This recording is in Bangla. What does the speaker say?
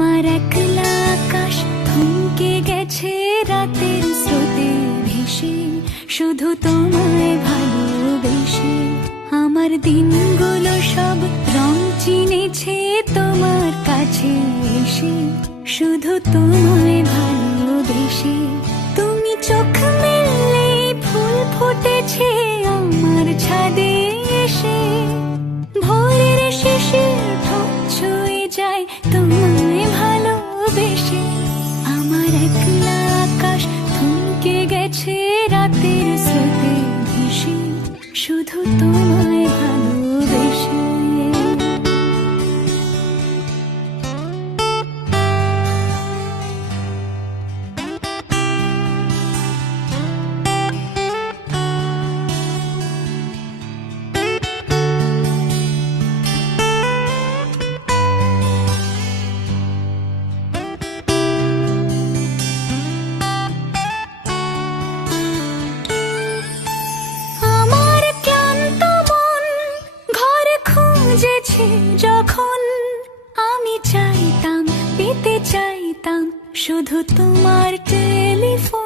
আমার একলা আকাশ থমকে গেছে রাতের স্রোতে ভেসে, শুধু তোমায় ভালোবেসে। আমার দিনগুলো সব রং চিনেছে তোমার কাছে এসে, শুধু তোমায় ভালোবেসে। তুমি চোখ মেললে ফুল ফুটেছে আমার ছাদে এসে, ভোরের শিশির ঠোঁট ছুঁয়ে যায় তোমায় ভালোবেসে। আমার একলা আকাশ থমকে গেছে রাতের স্রোতে ভেসে, শুধু তোমায় ভালোবেসে। যখন আমি চাইতাম, পেতে চাইতাম শুধু তোমার টেলিফোন।